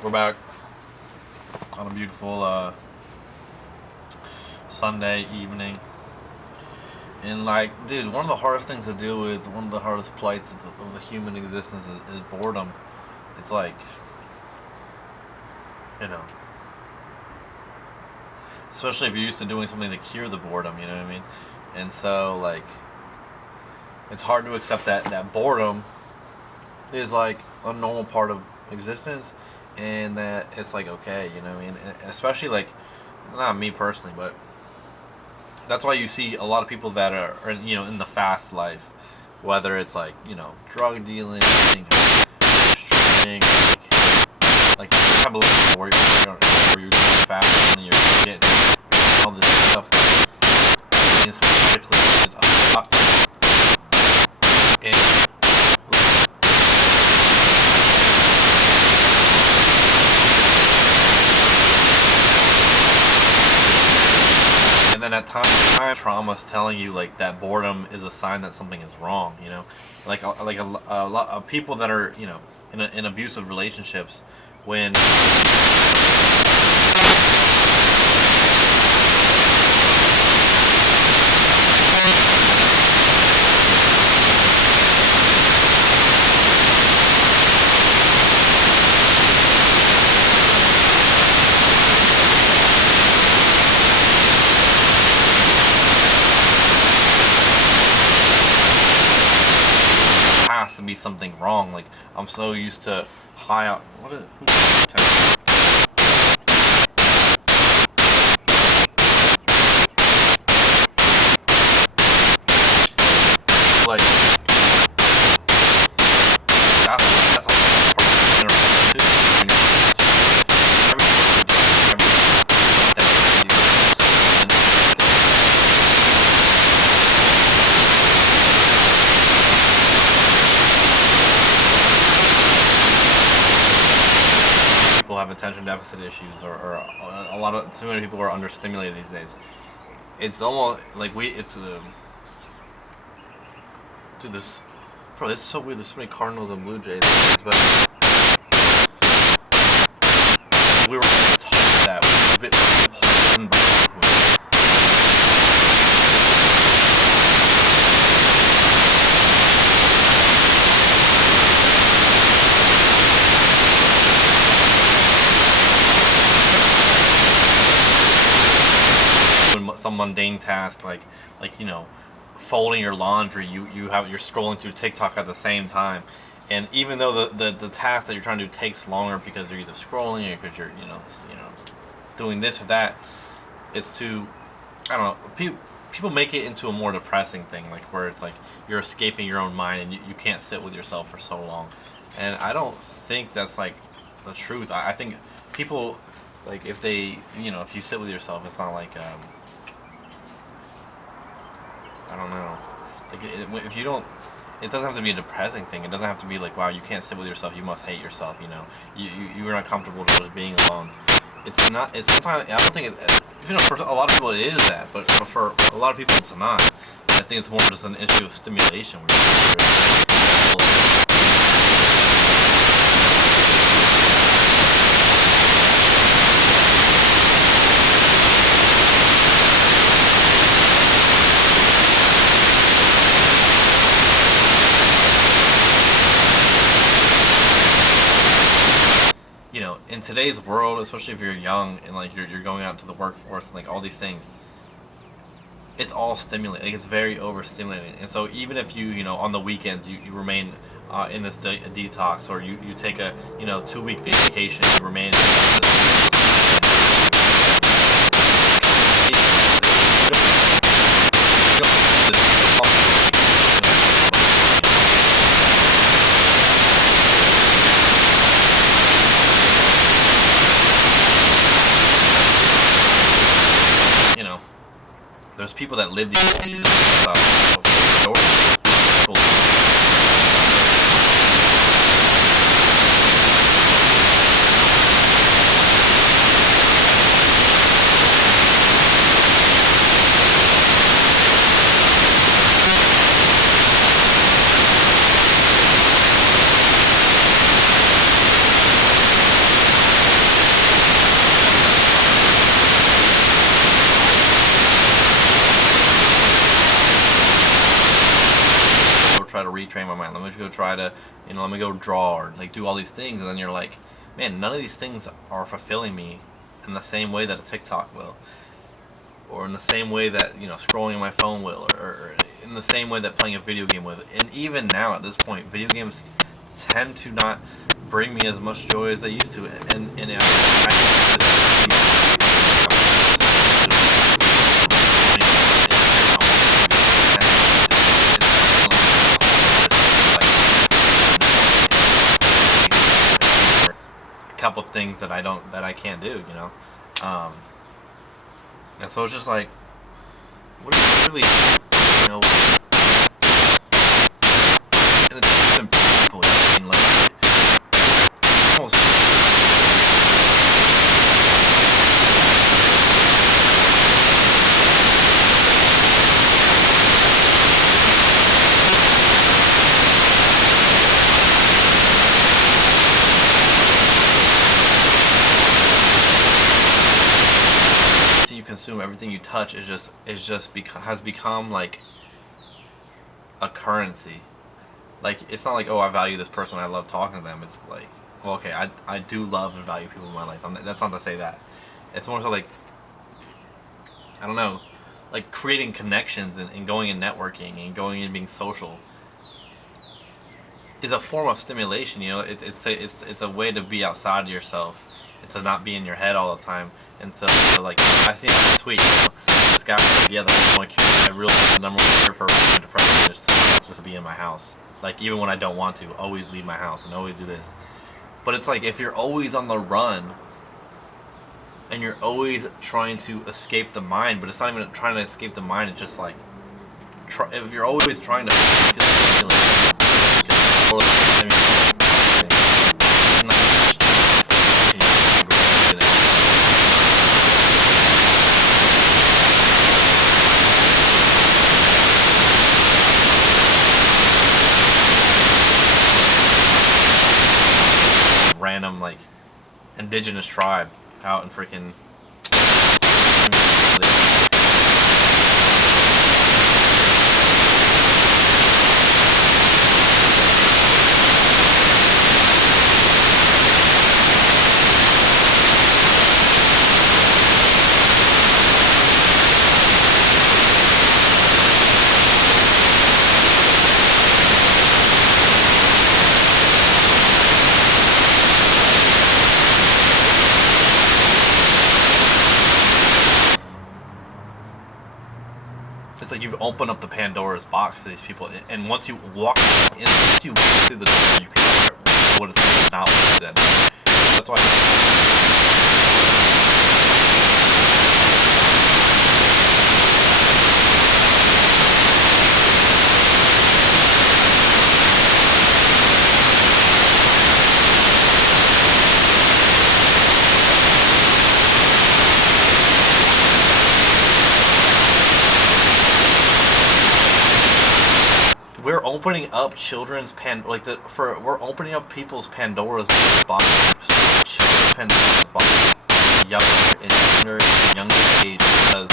We're back on a beautiful Sunday evening. And, like, dude, one of the hardest things to deal with, one of the hardest plights of the human existence is boredom. It's like, you know, especially if you're used to doing something to cure the boredom, you know what I mean? And so, like, it's hard to accept that boredom is, like, a normal part of existence and that it's, like, okay, you know what I mean? And especially, like, not me personally, but that's why you see a lot of people that are in the fast life, whether it's like drug dealing, like I believe where you're fast and you're getting all this stuff, and specifically it's unlocked, and and then at times trauma is telling you like that boredom is a sign that something is wrong. A lot of people that are in abusive relationships when has to be something wrong. Like I'm so used to high out. What is who's like that's a people have attention deficit issues or a lot of too many people are understimulated these days. It's almost like dude, this is so weird. There's so many Cardinals and Blue Jays, but we were taught that we've been poisoned by some mundane task like folding your laundry. You're scrolling through TikTok at the same time, and even though the task that you're trying to do takes longer because you're either scrolling or because you're doing this or that, it's too I don't know. People make it into a more depressing thing, like where it's like you're escaping your own mind and you can't sit with yourself for so long. And I don't think that's like the truth. I think people like if they if you sit with yourself, it's not like I don't know. Like if you don't, it doesn't have to be a depressing thing. It doesn't have to be like wow, you can't sit with yourself. You must hate yourself. You're not comfortable just being alone. It's not. It's sometimes I don't think it. For a lot of people it is that, but for a lot of people it's not. I think it's more just an issue of stimulation. In today's world, especially if you're young and like you're going out into the workforce and like all these things, it's all stimulating. Like, it's very overstimulating. And so even if on the weekends you remain in this detox, or you take a 2 week vacation, you remain you know there's people that live these retrain my mind. Let me go try to, let me go draw or like do all these things. And then you're like, man, none of these things are fulfilling me in the same way that a TikTok will, or in the same way that scrolling on my phone will, or in the same way that playing a video game will. And even now at this point, video games tend to not bring me as much joy as they used to. And a couple things that I can't do, and so it's just like, what do we, and it's impossible, like almost. You consume, everything you touch has become like a currency. Like, it's not like, oh, I value this person, I love talking to them. It's like, well, okay, I do love and value people in my life. That's not to say that. It's more so like, I don't know, like creating connections and going and networking and going and being social is a form of stimulation. It's a way to be outside of yourself. It's to not be in your head all the time. And so, like, I see this tweet. This guy, yeah, I really, the number one cure for depression is just to be in my house. Like, even when I don't want to, always leave my house and always do this. But it's like, if you're always on the run and you're always trying to escape the mind, but it's not even trying to escape the mind, it's just like, if you're always trying to feel stimulated, random like indigenous tribe out in freaking it's like you've opened up the Pandora's box for these people, and once you walk through the door, you can hear what it's not said. That's why. We're opening up children's we're opening up people's Pandora's box, Pandora's box, younger age, because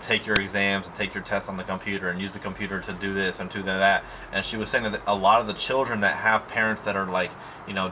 take your exams and take your tests on the computer and use the computer to do this and do that. And she was saying that a lot of the children that have parents that are like,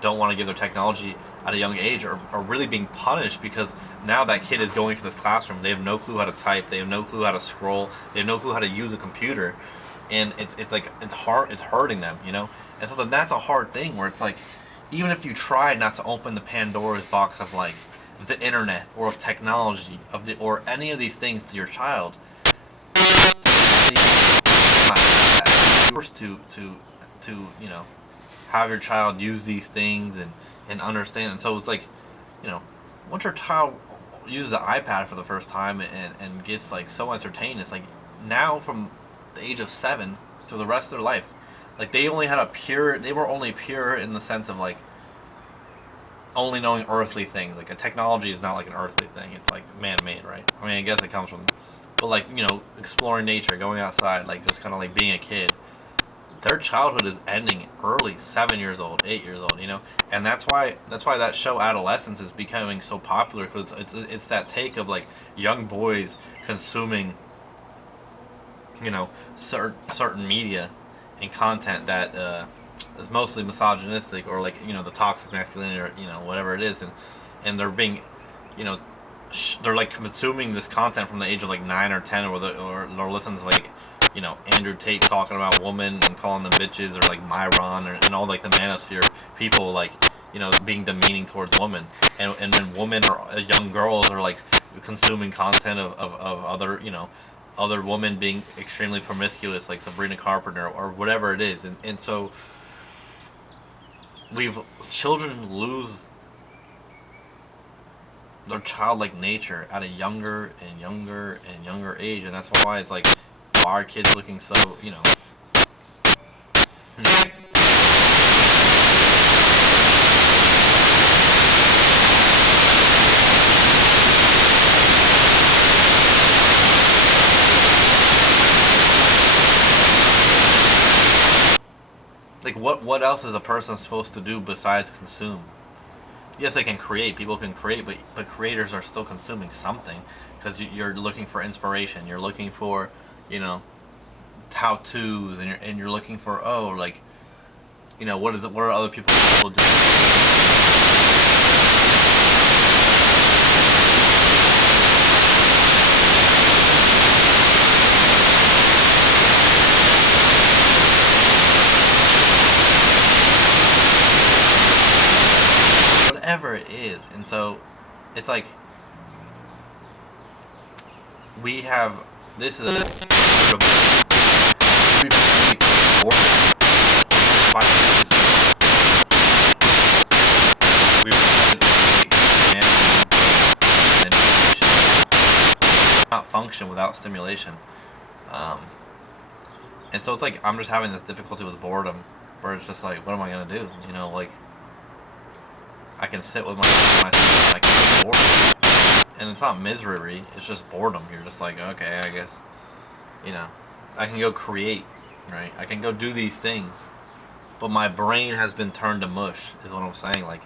don't want to give their technology at a young age are really being punished, because now that kid is going to this classroom, they have no clue how to type, they have no clue how to scroll, they have no clue how to use a computer, and it's like, it's hurting them, And so then that's a hard thing, where it's like, even if you try not to open the Pandora's box of like the internet or of technology or any of these things to your child, forced to have your child use these things and understand. And so it's like, once your child uses an iPad for the first time and gets like so entertained, it's like, now from the age of 7 to the rest of their life, like they were only pure in the sense of like, only knowing earthly things. Like a technology is not like an earthly thing. It's like man-made, right? I mean, I guess it comes from, but like exploring nature, going outside, like just kind of like being a kid. Their childhood is ending early, 7 years old, 8 years old, and that's why that show Adolescence is becoming so popular because it's that take of like young boys consuming, certain media and content that is mostly misogynistic or like the toxic masculinity or whatever it is, and they're being, you know, they're like consuming this content from the age of like 9 or 10 or listen to like Andrew Tate talking about women and calling them bitches or like Myron and all like the manosphere people like being demeaning towards women and then women or young girls are like consuming content of other other women being extremely promiscuous like Sabrina Carpenter or whatever it is and so children lose their childlike nature at a younger and younger and younger age, and that's why it's like, why are kids looking so, like what else is a person supposed to do besides consume? Yes, they can create. People can create, but creators are still consuming something because you're looking for inspiration. You're looking for, you know, how tos, and you're looking for like, what is it? What are other people doing? Whatever it is, and so it's like we have this is a we not function without stimulation. Um, and so it's like I'm just having this difficulty with boredom, where it's just like, what am I gonna do? Like I can sit with my like bored, and it's not misery. It's just boredom. You're just like, okay, I guess, you know, I can go create, right? I can go do these things, but my brain has been turned to mush. Is what I'm saying. Like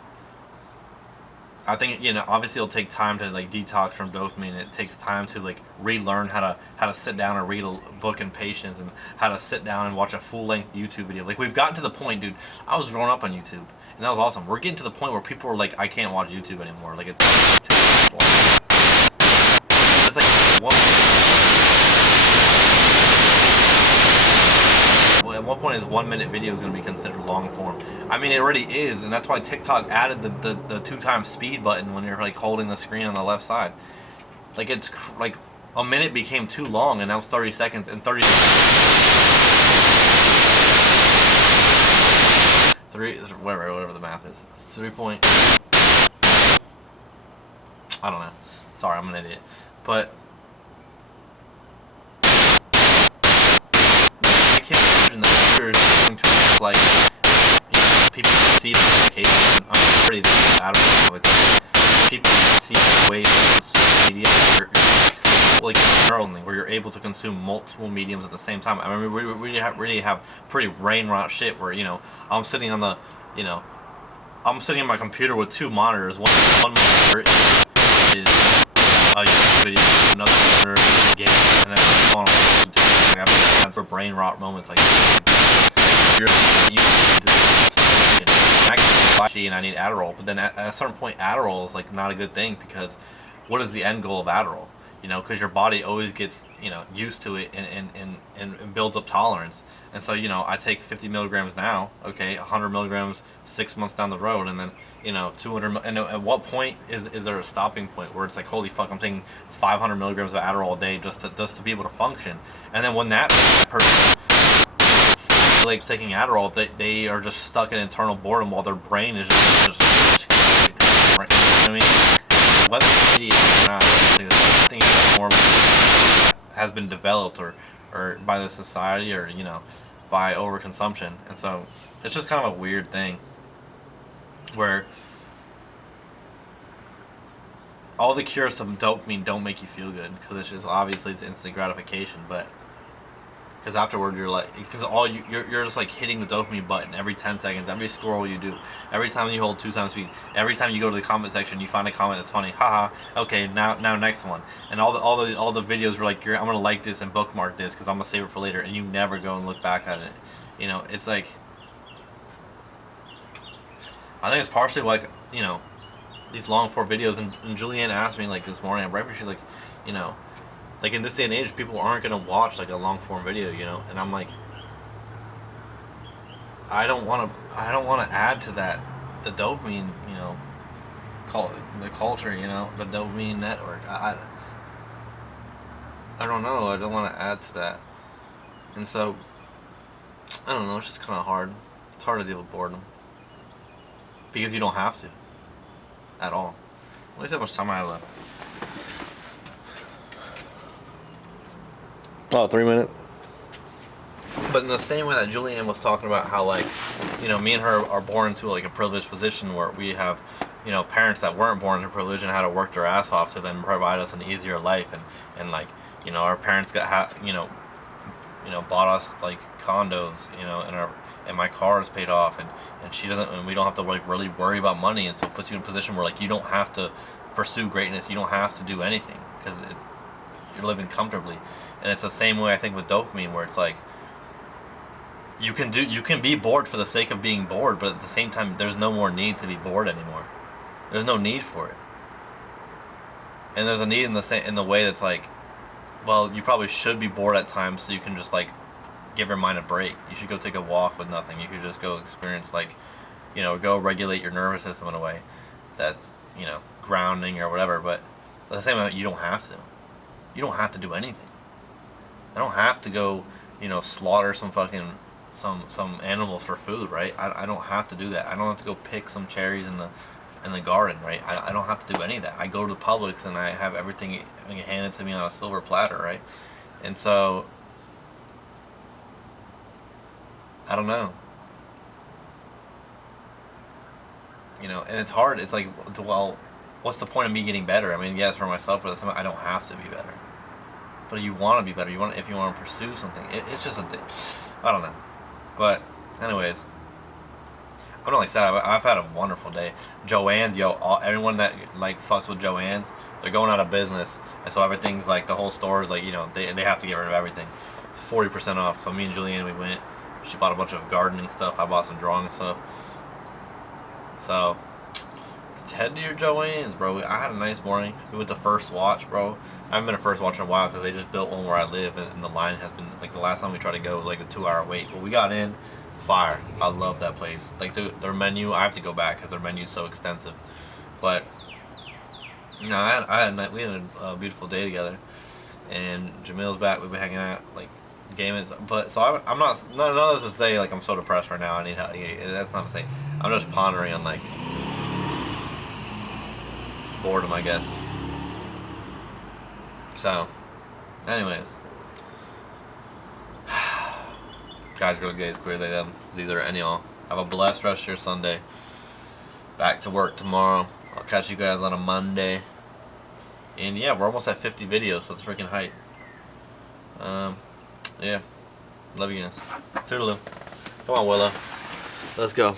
I think obviously it'll take time to like detox from dopamine. It takes time to like relearn how to sit down and read a book in patience, and how to sit down and watch a full length YouTube video. Like we've gotten to the point, dude. I was growing up on YouTube, and that was awesome. We're getting to the point where people are like, I can't watch YouTube anymore. Like it's too much. It's like at one point, is 1 minute video is going to be considered long form. I mean, it already is, and that's why TikTok added the 2 times speed button when you're like holding the screen on the left side. Like it's like a minute became too long, and now it's 30 seconds and 30 three whatever the math is. It's 3 point. I don't know. Sorry, I'm an idiot, but I can't imagine the future is going to like people see the medication. I'm already out of it. People see ways to consume media. Like journaling, where you're able to consume multiple mediums at the same time. I mean, we really have pretty brain rot shit where I'm sitting on the you know I'm sitting on my computer with 2 monitors. One monitor is a YouTube video, another monitor is game, and then on that's for brain rot moments like you're and I need Adderall, but then at a certain point Adderall is like not a good thing because what is the end goal of Adderall? Because your body always gets used to it and builds up tolerance. And so I take 50 milligrams now, okay, 100 milligrams 6 months down the road, and then 200. And at what point is there a stopping point where it's like, holy fuck, I'm taking 500 milligrams of Adderall a day just to be able to function? And then when that person like taking Adderall, they are just stuck in internal boredom while their brain is just right. You know what I mean? Whether it's idiot or not, I think it's more has been developed or by the society or by overconsumption, and so it's just kind of a weird thing where all the cures of dopamine don't make you feel good because it's just obviously it's instant gratification, but because afterward you're like, because you're just like hitting the dopamine button every 10 seconds, every scroll you do, every time you hold 2 times speed, every time you go to the comment section, you find a comment that's funny, haha, okay, now next one, and all the videos were like, I'm gonna like this and bookmark this because I'm gonna save it for later, and you never go and look back at it. You know, it's like, I think it's partially like, you know, these long form videos, and Julianne asked me like this morning, right before, she's like, you know, like in this day and age, people aren't gonna watch like a long form video, you know, and I'm like, I don't want to add to that, the dopamine, you know, the culture, you know, the dopamine network. I don't know. I don't want to add to that, and so I don't know. It's just kind of hard. It's hard to deal with boredom because you don't have to at all. Let me see how much time I have left. Oh, 3 minutes. But in the same way that Julianne was talking about how, like, you know, me and her are born into like a privileged position where we have, you know, parents that weren't born into privilege and had to work their ass off to then provide us an easier life, and like, you know, our parents you know, bought us like condos, you know, and my car is paid off, and she doesn't, and we don't have to like really worry about money, and so it puts you in a position where like you don't have to pursue greatness, you don't have to do anything because you're living comfortably. And it's the same way I think with dopamine, where it's like you can be bored for the sake of being bored, but at the same time there's no more need to be bored anymore. There's no need for it. And there's a need in the way that's like, well, you probably should be bored at times so you can just like give your mind a break. You should go take a walk with nothing. You could just go experience, like, you know, go regulate your nervous system in a way that's, you know, grounding or whatever. But at the same time, you don't have to. You don't have to do anything. I don't have to go, you know, slaughter some fucking some animals for food, right? I don't have to do that. I don't have to go pick some cherries in the garden, right? I don't have to do any of that. I go to Publix and I have everything handed to me on a silver platter, right? And so I don't know. You know, and it's hard. It's like, well, what's the point of me getting better? I mean, yes, for myself, but I don't have to be better. But you want to be better. If you want to pursue something, it's just a thing. I don't know. But anyways, I'm not like sad. I've had a wonderful day. Joann's, everyone that like fucks with Joann's, they're going out of business, and so everything's like, the whole store is like, you know, they have to get rid of everything. 40% off. So me and Julianne, we went. She bought a bunch of gardening stuff. I bought some drawing stuff. So head to your Joann's, bro. I had a nice morning. We went to First Watch, bro. I haven't been to First Watch in a while because they just built one where I live, and the line has been, like, the last time we tried to go was like a 2-hour wait. But we got in, fire. I love that place. Like, their menu, I have to go back because their menu is so extensive. But, you know, we had a beautiful day together, and Jamil's back. We've been hanging out, like, gaming. But so I'm not, none of this to say like I'm so depressed right now. I need help. That's not to say. I'm just pondering on like boredom, I guess. So, anyways, guys, girls, gays, queer, they, them. These are any all. Have a blessed rest of your Sunday. Back to work tomorrow. I'll catch you guys on a Monday. And yeah, we're almost at 50 videos, so it's freaking hype. Yeah. Love you guys. Toodaloo. Come on, Willow. Let's go.